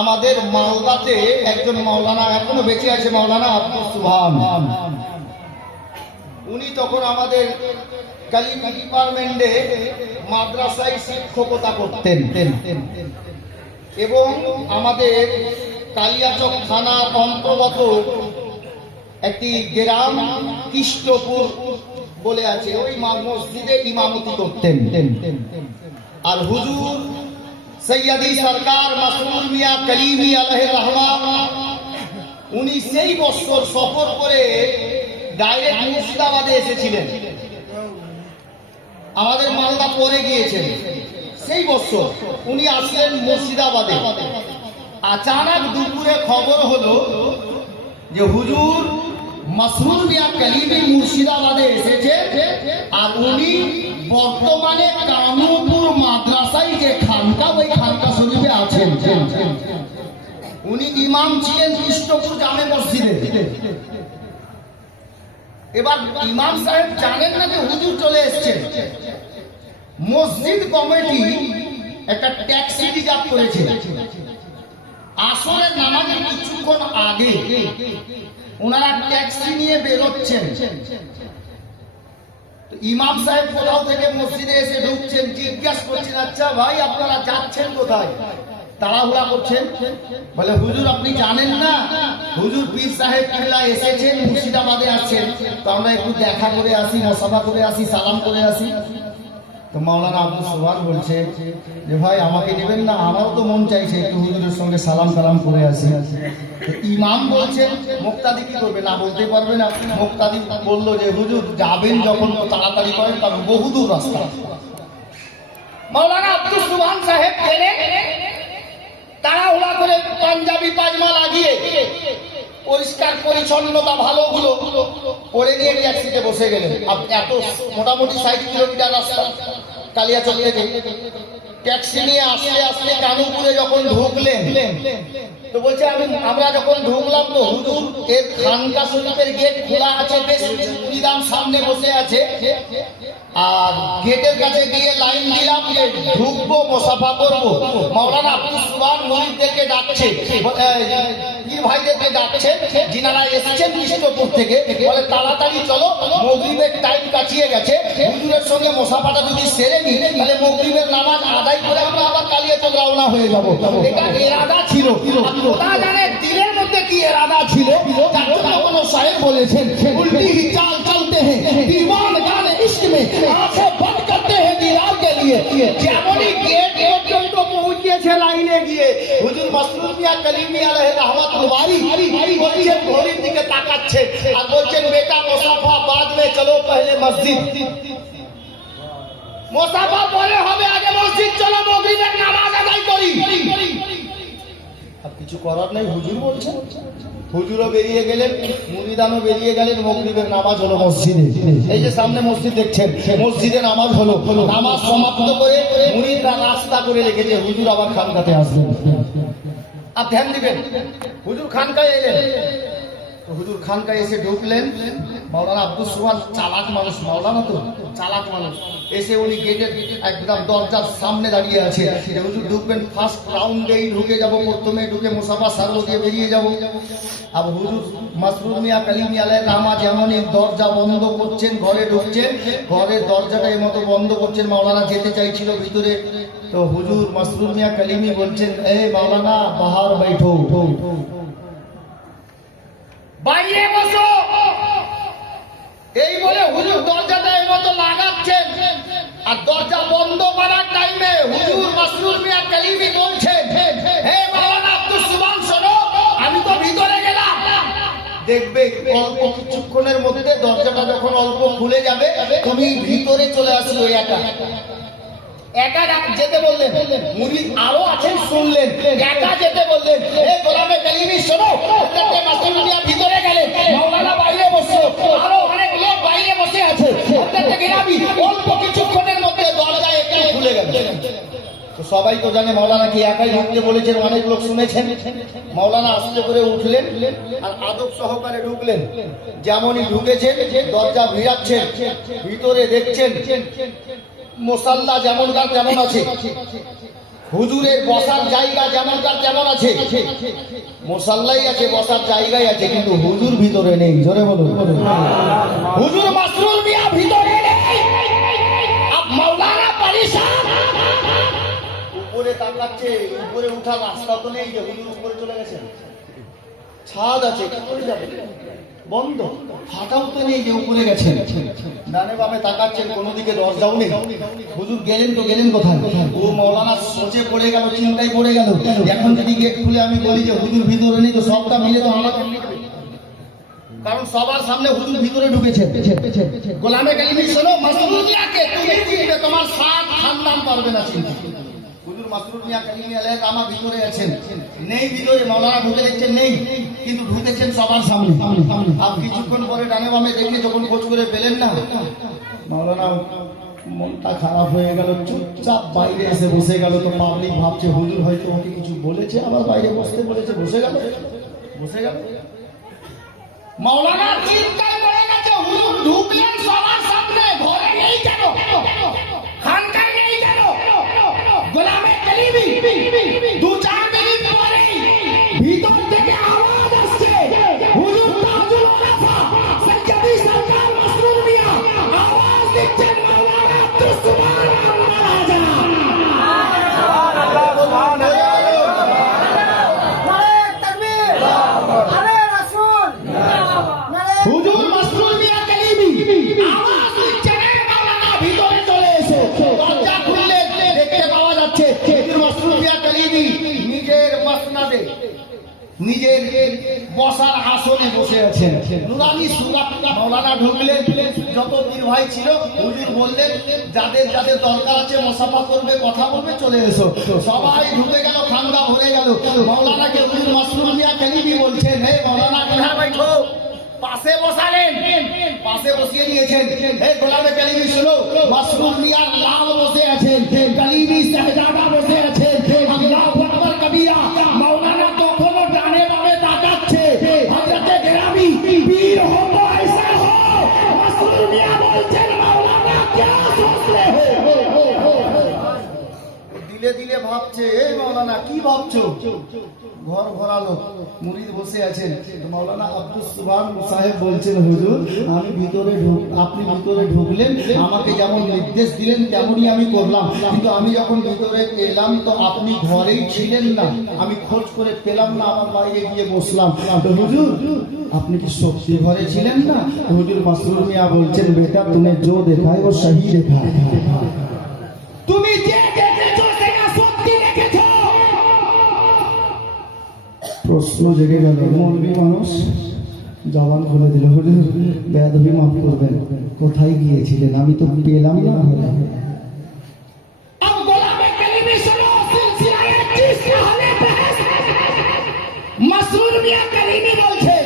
আমাদের মালদাতে একজন মাওলানা এখনো বেঁচে আছে, মাওলানা আব্দুল সুবহান। উনি তখন আমাদের কালিমা ডিপার্টমেন্টে মাদ্রাসায় শিক্ষকতা করতেন এবং আমাদের কালিয়াচক থানার অন্তর্গত একটি গ্রাম কৃষ্ণপুর বলে আছে, ওই মসজিদে ইমামতি করতেন। আর হুজুর সৈয়দি সরকার মাসরুর মিয়া কলিমি আলাইহির রহমান উনি সেই বছর সফর করে ডাইরেক্ট মুর্শিদাবাদে এসেছিলেন, আমাদের মালদা পরে গিয়েছেন। সেই বছর উনি আসলেন মুর্শিদাবাদে। আচানক দুপুরে খবর হলো যে হুজুর মাসরুর মিয়া কলিমি মুর্শিদাবাদে এসেছে, আর উনি বর্তমানে কানুপুর মাদ্রাসায় যে খানকা, ওই খানকা শরীফে আছেন। উনি ইমাম ছিলেন কৃষ্ণপুর জামে মসজিদে। এবার ইমাম সাহেব জানেন না যে হুজুর চলে এসেছেন। মসজিদ কমিটি একটা ট্যাক্সি রিজার্ভ করেছে। আসরের নামাজের কিছুক্ষণ আগে ওনারা ট্যাক্সি নিয়ে বেরোচ্ছেন। ইমাম সাহেব কোথাও থেকে মসজিদে এসে ঢুকছেন, জিজ্ঞাসা করছেন, আচ্ছা ভাই আপনারা যাচ্ছেন কোথায়? তাড়াহুড়া করছেন। বলে হুজুর আপনি জানেন না, হুজুর পীর সাহেব কিবলা এসেছেন, মুর্শিদাবাদে আসছেন, তো আমরা একটু দেখা করে আসি, মুসাফা করে আসি, সালাম করে আসি। তো মাওলানা আব্দুল সুবহান বলছে যে ভাই আমাকে নেবেন না, আমারও তো মন চাইছে একটু হুজুরের সঙ্গে সালাম কালাম করে আসি। ইমাম বলছেন মুক্তাদি কি করবে, না বলতে পারবে না। মুক্তাদি বলল যে হুজুর যাবেন যখন তাড়াতাড়ি করেন, কারণ বহুদূর রাস্তা। মাওলানা আব্দুল সুবহান সাহেব গেলেন, তাড়াহুড়া করে পাঞ্জাবি পায়জামা লাগিয়ে পরিষ্কার পরিচ্ছন্নতা ভালো গুলো পরে নিয়ে ট্যাক্সিতে বসে গেলেন। এত মোটামুটি 60 কিলোমিটার রাস্তা কালিয়াচক থেকে। ট্যাক্সি নিয়ে আস্তে আস্তে কানুপুরে যখন ঢুকলেন, তো বলছে আমরা যখন ঢুকলাম তো হুজুর এর খানকা শরীফের গেট খোলা আছে, বেশ নিদাম সামনে বসে আছে। আর গেটের কাছে গিয়ে লাইন দিলাম যে ঢুকবো, মুসাফা করবো। মাওলানা আব্দুল সুবহান মুরিদদেরকে ডাকছে, ভাইদেরকে ডাকছে, যিনারা এসেছেন কৃষ্ণপুর থেকে। বলে তাড়াতাড়ি চলো, মাগরিবের টাইম কাটিয়ে গেছে। হুজুরের সঙ্গে মুসাফাটা যদি সেরে নি, তাহলে মাগরিবের নামাজ আদায় করে আমরা আবার কালিয়াচক রওনা হয়ে যাবো। এটা এরাদা ছিল। খোদা জানে দিলের মধ্যে কি এরাদা ছিল। তার জন্য কোনো সাহেব বলেছেন, উল্টি হি চাল চলতে हैं दीवान गाने इश्क में आंखें बंद करते हैं दीदार के लिए। যেমনই গেট পর্যন্ত পৌঁছেছে লাইনে গিয়ে হুজুর মাসরুর মিয়া কলিমি আলাইহির রহমাতুল বারি বলছেন, ঘড়ির দিকে তাকাচ্ছেন আর বলছেন, বেটা মুসাফা বাদ মে চলো, পহলে মসজিদ। মুসাফা পরে হবে, আগে মসজিদ চলো, মাগরিবের নামাজ আদায় করি। আর কিছু করার নাই, হুজুর বলছেন। হুজুরও বেরিয়ে গেলেন, মুরিদানও বেরিয়ে গেলেন। মাগরিবের নামাজ হলো মসজিদে। এই যে সামনে মসজিদ দেখছেন, মসজিদে নামাজ হলো। নামাজ সমাপ্ত করে মুরিদরা রাস্তা করে রেখেছে, হুজুর আবার খানকাতে আসবেন। আর ধ্যান দিবেন, হুজুর খানকায় এলেন। হুজুর খানকায় এসে ঢুকলেন। মাওলানা আব্দুল সুবহান চালাক মানুষ, মাওলানা তো চালাক মানুষ। এসে উনি গেটের একদম দরজার সামনে দাঁড়িয়ে আছে। হুজুর ঢুকবেন, ফার্স্ট রাউন্ডেই ঢুকে যাব, প্রথমে ঢুকে মুসাফা সারলো দিয়ে বেরিয়ে যাব। আর হুজুর মাসরুর মিয়া কলিমি আলাইহির রহমান যেমনই দরজা বন্ধ করছেন, ঘরে ঢুকছেন, ঘরের দরজাটা এই মতো বন্ধ করছেন। মাওলানা যেতে চাইছিল ভিতরে, তো হুজুর মাসরুর মিয়া কলিমি বলছেন, এ মাওলানা বাহার বৈঠো, বাইরে বসো। এই বলে হুজুর দরজাটা এই মতো লাগাচ্ছেন। আর দরজা বন্ধ করার টাইমে হুজুর মাসরুর মিয়া কলিমি বলছেন, হে মাওলানা আব্দুল সুবহান শোনো, আমি তো ভিতরে গেলাম। দেখবে অল্প কিছুক্ষণের মধ্যে দরজাটা যখন অল্প খুলে যাবে, তুমি ভিতরে চলে আসবে। একা একা যেতে বললেন, মুরিদ আরো আছেন শুনলেন, একা যেতে বললেন। হে গোলামে কলিমি শোনো, মাসরুর মিয়া ভিতরে গেলেন, মাওলানা বাইরে বসে, আরো অনেক লোক বাইরে বসে আছে। অল্প কিছুক্ষণের মধ্যে দরজা একটু খুলে গেল। তো সবাই তো জানে মাওলানা কি একাই ঢুকতে বলেছেন, অনেক লোক শুনেছেন। মাওলানা আস্তে করে উঠলেন আর আদব সহকারে ঢুকলেন। যেমনই ঢুকেছেন, দরজা ভিড়াচ্ছেন, ভিতরে দেখছেন মুসাল্লা যেমন গান তেমন আছে। হুজুরের বসার জায়গা যেমনটা তেমন আছে, মুসাল্লাই আছে, বসার জায়গায় আছে, কিন্তু হুজুর ভিতরে নেই। জোরে বলুন। হুজুর মাসরুর মিয়া ভিতরে নেই। আব মাওলানা পরেশান, উপরে তাকাচ্ছে, উপরে উঠার রাস্তা তো নেই, যে হুজুর উপরে চলে গেছেন। ছাদ আছে, কি করে যাবে? বন্ধ, ফাটাও তো নেই যে উপরে গেছেন। ডানে বামে তাকাচ্ছেন, কোনো দিকে দরজাও নেই। হুজুর গেলেন তো গেলেন কোথায়? ও মাওলানা সোচে পড়ে গেল, চিন্তায় পড়ে গেল। এখন যদি গেট খুলে আমি বলি যে হুজুর ভিতরে নেই, তো সবটা মিলে তো আমাকে, কারণ সবার সামনে হুজুর ভিতরে ঢুকেছে। গোলামে কালিমি শোনো, মাসরুর মিয়াকে তুমি চিনবে, তোমার সাত খানদান পারবে না চিনতে। হুজুর মাসরুর মিয়া কালিমি আলাইহিস সালাম ভিতরে আছেন, নেই ভিতরে, মাওলানা ঢুকে দেখছেন নেই, কিন্তু ঢুকেছেন সবার সামনে। আর কিছুক্ষণ পরে ডানে বামে দেখে যখন খোঁজ করে পেলেন না, মাওলানা মনটা খারাপ হয়ে গেল, চুপচাপ বাইরে এসে বসে গেল। তো পাবলিক ভাবছে হুজুর হয়তো ওকে কিছু বলেছে, আবার বাইরে বসতে বলেছে, বসে গেল। মাওলানা চিন্তায় পড়ে গেছে, হুজুর ঢুকলেন সবার সামনে, ঘরে নেই কেন, খানকায় নেই কেন? গোলামে কালিমি দু চার মিনিট পরে ভিতর থেকে আওয়াজ আসছে, হুজুর তাজুল আলাফা সৈয়দি সরকার মাসরুর মিয়া আওয়াজ দিচ্ছেন, মাওলানা আব্দুস সুবহান রাজা। সুবহানাল্লাহ, সুবহানাল্লাহ। হুজুর মাসরুর মিয়া কালিমি আওয়াজ দিচ্ছেন, মাওলানা ভিতরে চলে এসো। দরজা খুললে দেখতে পাওয়া যাচ্ছে হুজুর মাসরুর মিয়া কালিমি নিজের মসনদে, নিজের বসার আসনে বসে আছেন। নুরানি সুরাত মাওলানা ঢুকলেন, যত পীর ভাই ছিল হুজুর বললেন যাদের যাদের দরকার আছে মুসাফা করবে, কথা বলবে, চলে এসো। সবাই ঢুকে গেল, খানগা ভরে গেল। মাওলানাকে হুজুর মাসরুর মিয়া কালিমি বলছেন, হে মাওলানা কোথায় बैठो? পাশে বসালেন, পাশে বসিয়ে দিয়েছেন। হে গোলামে কালিমি শুনো, মাসরুর মিয়া লাল বসে আছেন, কালিমি শাহজাদা বসে আছেন। আল্লাহু আকবার কবিরা। মাওলানা তখনও ডানে বামে তাকাচ্ছে। হযরতে গেরামি পীর হো তো ऐसा हो। মাসরুর মিয়া বলছেন, মাওলানা क्या सोच रहे हो? দিলে দিলে ভাবছে, এই মাওলানা কি ভাবছো? ঘর ভরা লোক, মুরিদ বসে আছেন। মাওলানা আব্দুস সুবহান সাহেব বলছেন, হুজুর আমি ভিতরে আপনি ভিতরে ঢুকলেন, আমাকে যেমন নির্দেশ দিলেন তেমনই আমি করলাম, কিন্তু আমি যখন ভিতরে এলাম তো আপনি ঘরেই ছিলেন না, আমি খোঁজ করে পেলাম না, আমার বাইরে গিয়ে বসলাম। তো হুজুর আপনি কি সত্যি ঘরে ছিলেন না? হুজুর মাসরুর মিয়া বলছেন, বেটা তুমি जो देखा है वो सही देखा है। তুমি যে দেখেছো সেটা সত্যি দেখেছো। প্রশ্ন জেগে গেল, মৌলবি মানুষ জবান খুলে দিল, হুজুর বেয়াদবি মাফ করবেন, কোথায় গিয়েছিলেন? আমি তো পেলাম না। মাসরুর মিয়া কালিমি বলছেন,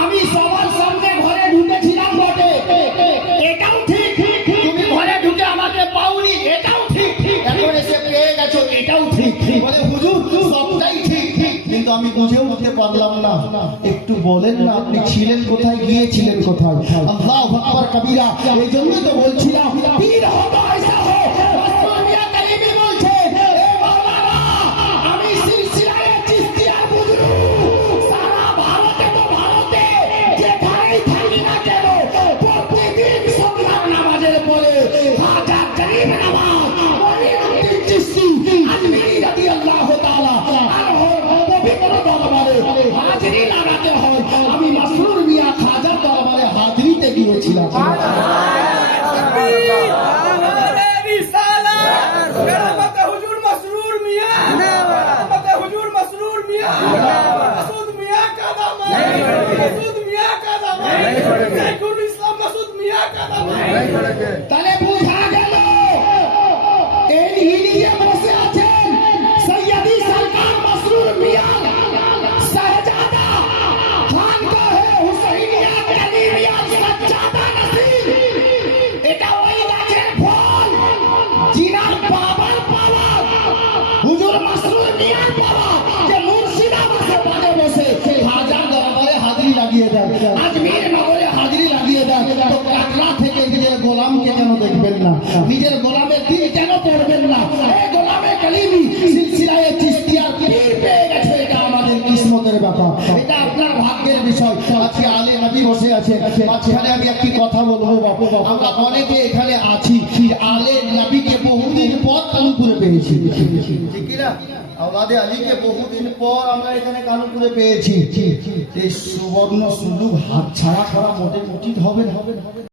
আমি সবার সামনে ঘরে ঢুকেছিলাম বটে, এটাও ঠিক, তুমি ঘরে ঢুকে আমাকে পাওনি, এটাও ঠিক, এখন এসে পেয়ে গেছো, এটাও ঠিক। বলে হুজুর সবটাই ঠিক, কিন্তু আমি বুঝে উঠতে পারলাম না, একটু বলেন না আপনি ছিলেন কোথায়, গিয়েছিলেন কোথায়? আল্লাহু আকবার কবিরা। এই জন্যই তো বলছিলাম পীর হতো ऐसा हो। মাসরুর মিয়া কালিমি বলছেন, এ মাওলানা আমি সিলসিলায়ে চিশতিয়া বুজরু সারা ভারতে, তো ভারতে যেখানেই থাকি না কেন প্রতিদিন সন্ধ্যার নামাজের পরে খাজা গরিব নওয়াজ মঈনুদ্দিন চিশতি আজমিরি রাদিয়াল্লাহু তাআলা আনহুর পবিত্র দরবারে হাজিরি লাগাতে হয়। আমি মাসরুর মিয়া খাজার দরবারে হাজিরিতে গিয়েছিলাম। তাহলে বুঝা গেল এই হিলিয়ে বসে আছেন সৈয়দি সরকার মাসরুর মিয়া শাহজাদা খানকাহে হুসাইনিয়া কালিমিয়া সাজ্জাদা নসিব। এটা ওই গাছের ফল জিনার বাবার পাওয়া, হুজুর মাসরুর মিয়ার পাওয়া, যে মুর্শিদাবাদে বাদে বসে হাজার দরবারে হাজিরি লাগিয়ে দেয়, আজমির নগরে হাজিরি লাগিয়ে দেয়। তো কাটরা থেকে নিজের গোলামকে কেন দেখবেন না? নিজের গোলামের দিল কেন পড়বেন এটা আপনার ভাগ্যের বিষয়। আজকে আলে নবী বসে আছে, মাঝখানে আমি একটি কথা বলবো বাবু, আমরা অনেকে এখানে আছি আলে নবীকে বহুদিন পর কানপুরে পেয়েছি, ঠিক না? আমাদের আলীকে বহুদিন পর আমরা এখানে কানপুরে পেয়েছি। এই সুবর্ণ সুযোগ হাত ছাড়া করা মোটে উচিত হবে না।